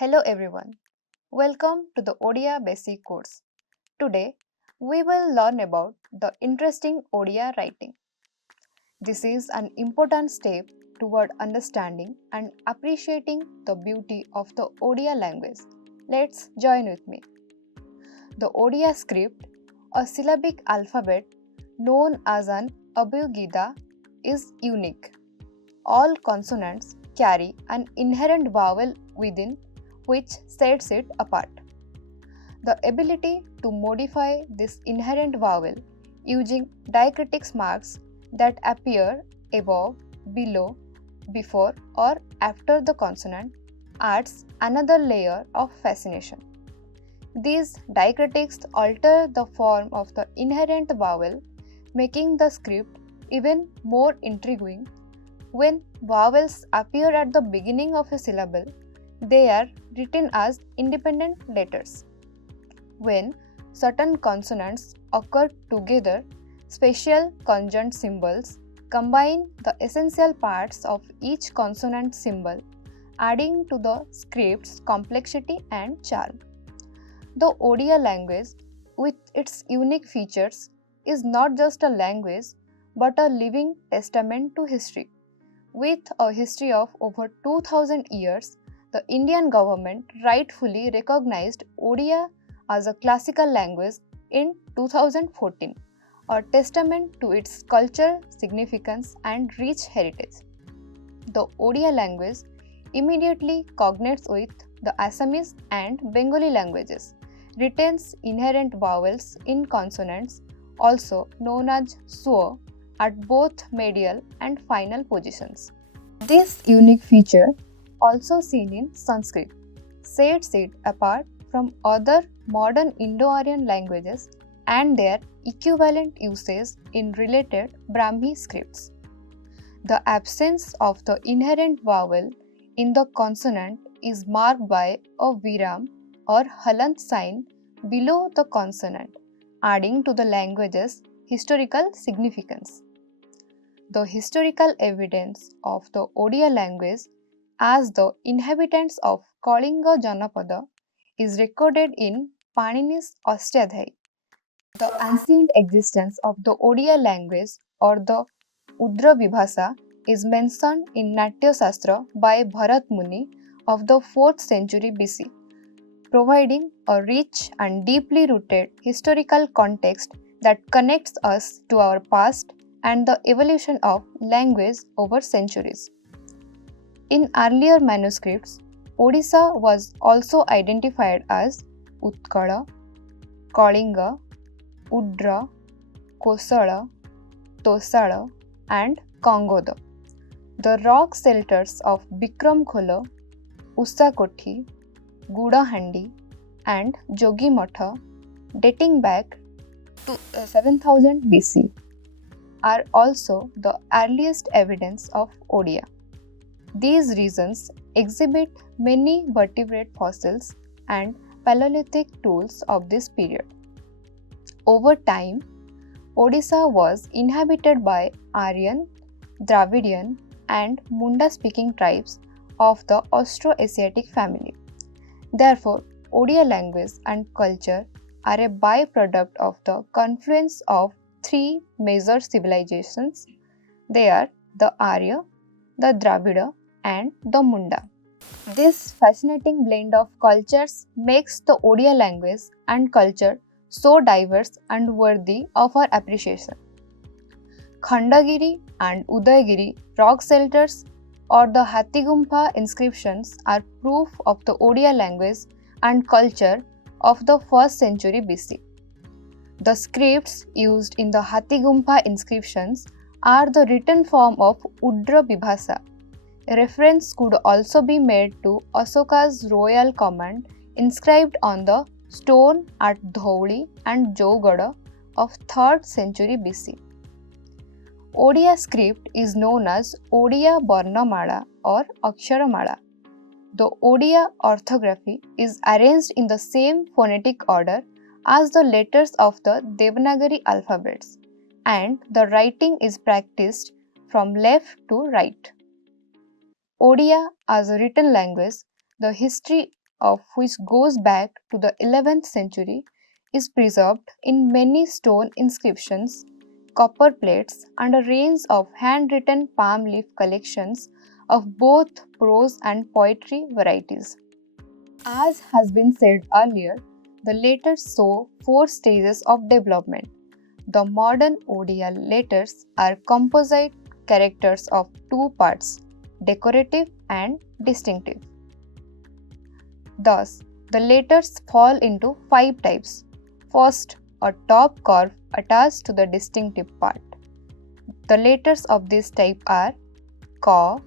Hello everyone, welcome to the Odia Basic course. Today we will learn about the interesting Odia writing. This is an important step toward understanding and appreciating the beauty of the Odia language. Let's join with me. The Odia script, a syllabic alphabet known as an abugida, is unique. All consonants carry an inherent vowel within which sets it apart. The ability to modify this inherent vowel using diacritics marks that appear above, below, before, or after the consonant adds another layer of fascination. These diacritics alter the form of the inherent vowel, making the script even more intriguing. When vowels appear at the beginning of a syllable, they are written as independent letters. When certain consonants occur together, special conjunct symbols combine the essential parts of each consonant symbol, adding to the script's complexity and charm. The Odia language, with its unique features, is not just a language but a living testament to history. With a history of over 2000 years, the Indian government rightfully recognized Odia as a classical language in 2014, a testament to its culture, significance, and rich heritage. The Odia language immediately cognates with the Assamese and Bengali languages, retains inherent vowels in consonants, also known as swa, at both medial and final positions. This unique feature, also seen in Sanskrit, sets it apart from other modern Indo-Aryan languages and their equivalent usage in related Brahmi scripts. The absence of the inherent vowel in the consonant is marked by a viram or halant sign below the consonant, adding to the language's historical significance. The historical evidence of the Odia language as the inhabitants of Kalinga Janapada is recorded in Panini's Ashtadhyayi. The ancient existence of the Odia language or the Udra Vibhasa is mentioned in Natya Shastra by Bharat Muni of the 4th century BC, providing a rich and deeply rooted historical context that connects us to our past and the evolution of language over centuries. In earlier manuscripts, Odisha was also identified as Utkala, Kalinga, Udra, Kosala, Tosala, and Kangoda. The rock shelters of Bikramkhola, Usakoti, Gudahandi, and Jogimatha, dating back to 7000 BC, are also the earliest evidence of Odia. These regions exhibit many vertebrate fossils and Paleolithic tools of this period. Over time, Odisha was inhabited by Aryan, Dravidian, and Munda-speaking tribes of the Austroasiatic family. Therefore, Odia language and culture are a byproduct of the confluence of three major civilizations. They are the Arya, the Dravida, and the Munda. This fascinating blend of cultures makes the Odia language and culture so diverse and worthy of our appreciation. Khandagiri and Udayagiri rock shelters or the Hathigumpha inscriptions are proof of the Odia language and culture of the 1st century BC. The scripts used in the Hathigumpha inscriptions are the written form of Udra Vibhasa. A reference could also be made to Asoka's royal command inscribed on the stone at Dhauli and Jowgada of 3rd century BC. Odia script is known as Odia Varnamala or Aksharamala. The Odia orthography is arranged in the same phonetic order as the letters of the Devanagari alphabets, and the writing is practiced from left to right. Odia as a written language, the history of which goes back to the 11th century, is preserved in many stone inscriptions, copper plates, and a range of handwritten palm leaf collections of both prose and poetry varieties. As has been said earlier, the letters show four stages of development. The modern Odia letters are composite characters of two parts, decorative and distinctive. Thus, the letters fall into five types. First, a top curve attached to the distinctive part. The letters of this type are Ka,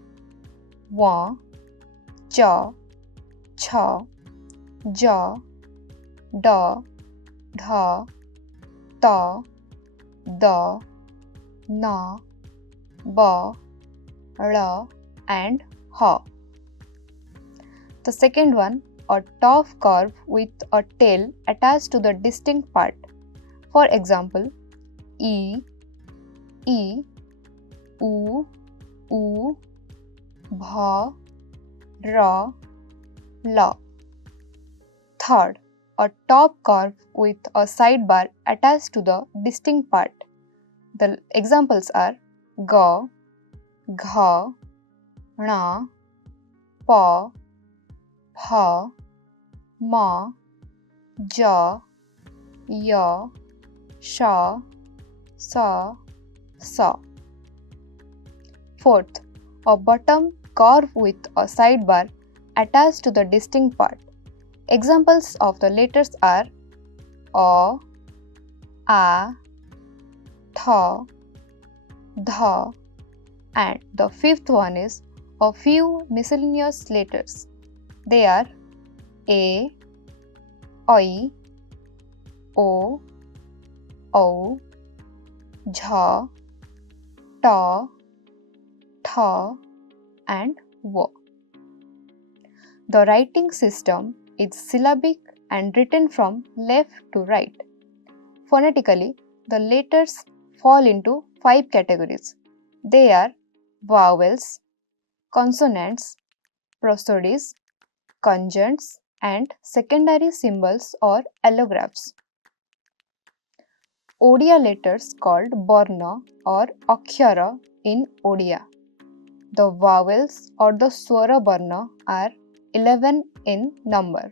Wa, Cha, Cha, Ja, Da, Dha, Ta, Da, Na, Ba, Ra, and Ha. The second one, a top curve with a tail attached to the distinct part. For example, E, E, U, U, Bha, Ra, La. Third, a top curve with a sidebar attached to the distinct part. The examples are Ga, Gha, Na, Pa, Pha, Ma, Ja, Ya, Sha, Sa, Sa. Fourth, a bottom curve with a sidebar attached to the distinct part. Examples of the letters are A, A, Tha, Dha, and the fifth one is a few miscellaneous letters. They are A, I, O, Au, Jha, Ta, Tha, and Va. The writing system is syllabic and written from left to right. Phonetically, the letters fall into five categories. They are vowels, consonants, prosodies, conjuncts, and secondary symbols or allographs. Odia letters called Varna or Akshara in Odia. The vowels or the Swara Varna are 11 in number.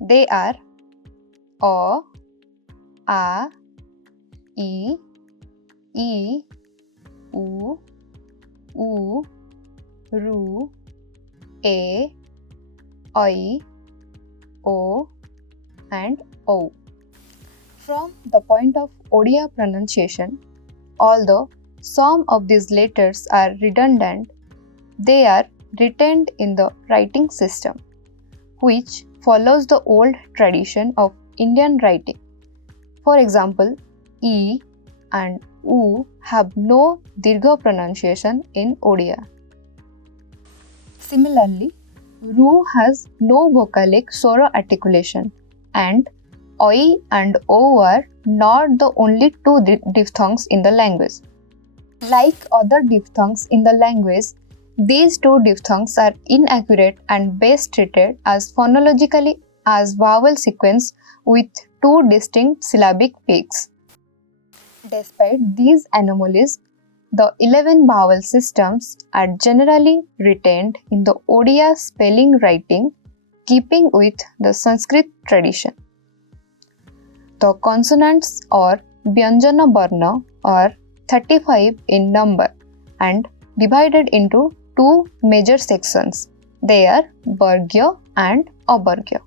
They are A, A, I, I, U, U, Ru, A, I, O, and O. From the point of Odia pronunciation, although some of these letters are redundant, they are retained in the writing system, which follows the old tradition of Indian writing. For example, E and U have no Dirgha pronunciation in Odia. Similarly, Ru has no vocalic Swara articulation, and Oi and O are not the only two diphthongs in the language. Like other diphthongs in the language, these two diphthongs are inaccurate and best treated as phonologically as vowel sequence with two distinct syllabic peaks. Despite these anomalies, the 11 vowel systems are generally retained in the Odia spelling writing, keeping with the Sanskrit tradition. The consonants or Vyanjana Varna are 35 in number and divided into two major sections. They are Vargya and Avargya.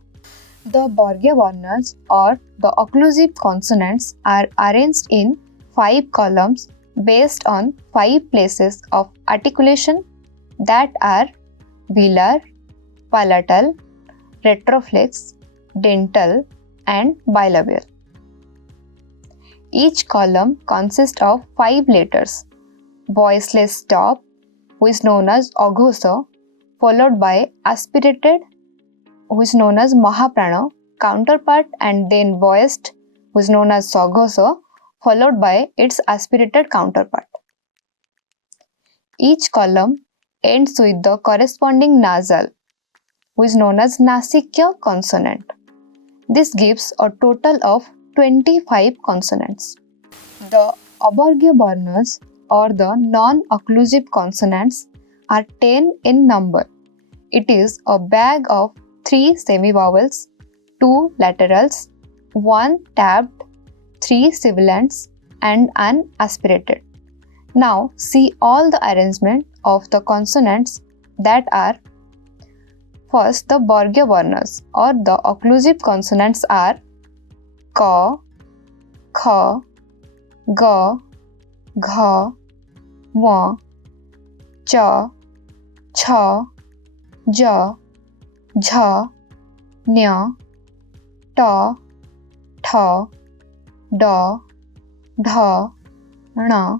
The Vargya Varnas or the occlusive consonants are arranged in 5 columns based on 5 places of articulation that are velar, palatal, retroflex, dental, and bilabial. Each column consists of 5 letters. Voiceless stop, which is known as Aghosa, followed by aspirated, which is known as Mahaprana, counterpart, and then voiced, which is known as Saghosa, followed by its aspirated counterpart. Each column ends with the corresponding nasal. which is known as Nasikya consonant. This gives a total of 25 consonants. The abargya varnas or the non-occlusive consonants are 10 in number. It is a bag of 3 semivowels, 2 laterals, 1 tapped, 3 sibilants and an aspirated. Now see all the arrangement of the consonants that are. First, the Borgia varnas or the occlusive consonants are ka, kha, ga, gha, ma, cha, cha, ja, jha, nya, ta, tha, da, dha, na,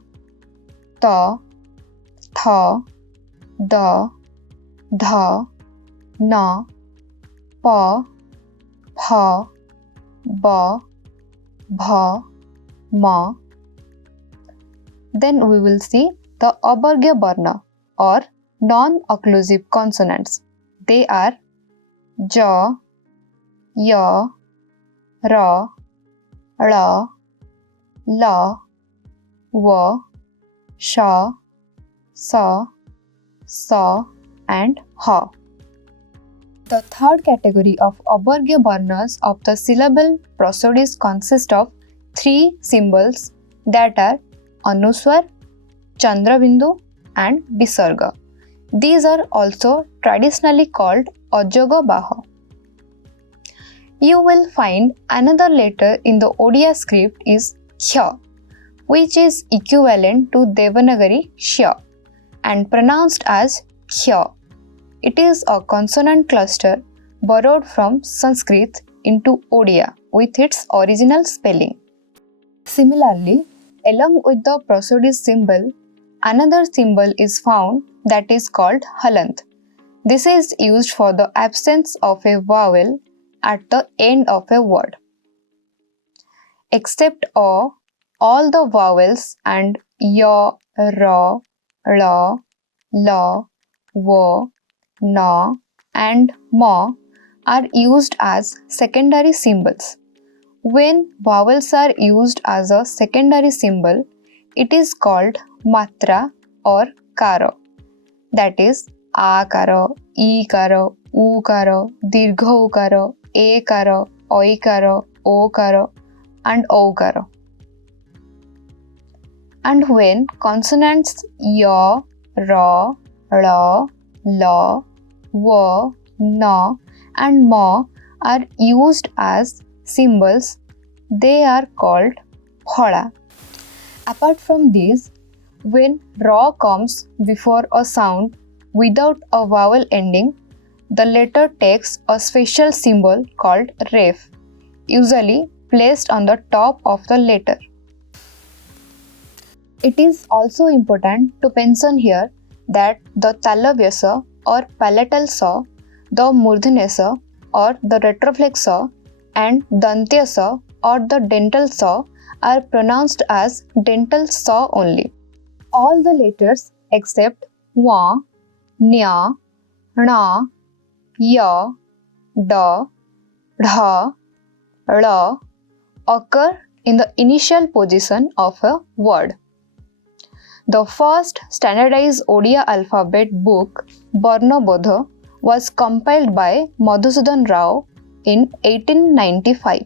ta, tha, da, dha, na, pa, pha, ba, bha, ma. Then we will see the abargya varna or non-occlusive consonants. They are ja, ya, ra, la, la, va, sha, sa, sa and ha. The third category of abargya varnas of the syllable prosodies consist of 3 symbols that are Anuswar, Chandrabindu and Visarga. These are also traditionally called Ajoga Baha. You will find another letter in the Odia script is Kya, which is equivalent to Devanagari Shya and pronounced as Kya. It is a consonant cluster borrowed from Sanskrit into Odia with its original spelling. Similarly, along with the prosodies symbol, another symbol is found that is called halant. This is used for the absence of a vowel at the end of a word. Except a, all the vowels and ya, ra, la, la, va, na and ma are used as secondary symbols. When vowels are used as a secondary symbol, it is called matra or kara. That is akara, ikara, ukara, dirgha ukara, ekara, oikara, okara and okara. And when consonants ya, ra, la, la, va, na and ma are used as symbols, they are called phala. Apart from these, when ra comes before a sound without a vowel ending, the letter takes a special symbol called ref, usually placed on the top of the letter. It is also important to mention here that the talavya or palatal sa, the murdhanya sa or the retroflex sa and dantya sa or the dental sa are pronounced as dental sa only. All the letters except wa, nya, na, ya, da, dha, la occur in the initial position of a word. The first standardized Odia alphabet book, Varnabodha, was compiled by Madhusudan Rao in 1895.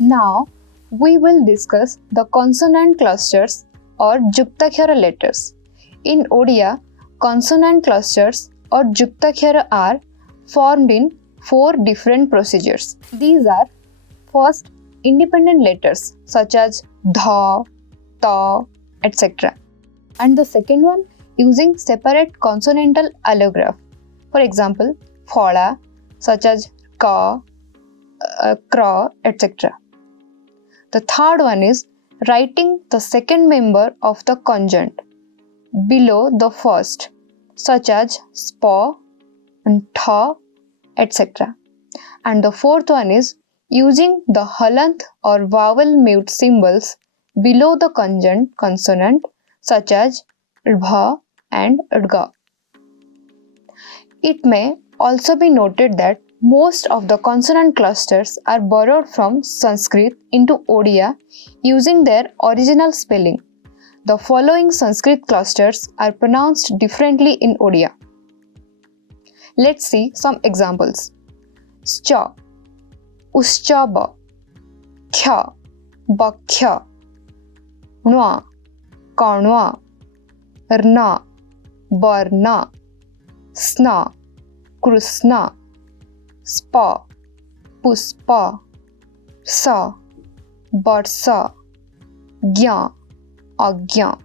Now, we will discuss the consonant clusters or Juktakshara letters. In Odia, consonant clusters or Juktakshara are formed in 4 different procedures. These are first independent letters such as dha, ta, etc. And the second one using separate consonantal allograph. For example, phala such as ka, kra, etc. The third one is writing the second member of the conjunct below the first, such as spa and tha, etc. And the fourth one is using the halant or vowel mute symbols below the conjunct consonant, such as lbha and udga. It may Also be noted that most of the consonant clusters are borrowed from Sanskrit into Odia using their original spelling. The following Sanskrit clusters are pronounced differently in Odia. Let's see some examples. Scha, uschaba, kya, bakhya, nwa, karnwa, rna, barna, sna, krusna, spa, puspa, sa, barsa, gya, agya.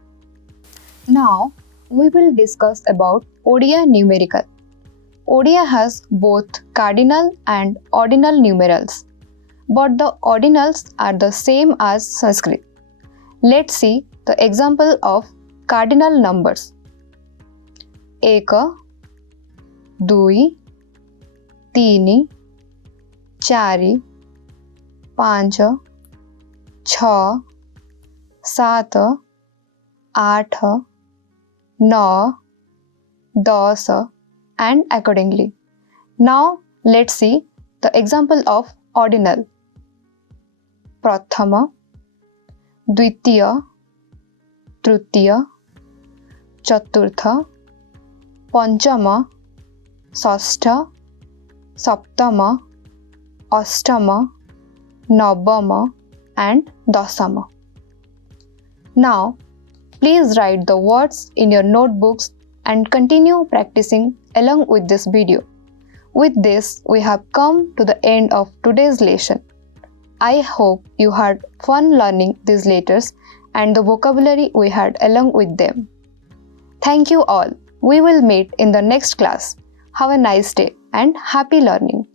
Now we will discuss about Odia numerical. Odia has both cardinal and ordinal numerals, but the ordinals are the same as Sanskrit. Let's see the example of cardinal numbers. Eka, dui, tini, chari, panch, छ, सात, आठ, नौ, दस, and accordingly. Now let's see the example of ordinal. प्रथम, द्वितीय, तृतीय, चतुर्थ, पंचम, षष्ठ, सप्तम, अष्टम, नवम, and dasama. Now, please write the words in your notebooks and continue practicing along with this video. With this, we have come to the end of today's lesson. I hope you had fun learning these letters and the vocabulary we had along with them. Thank you all. We will meet in the next class. Have a nice day and happy learning.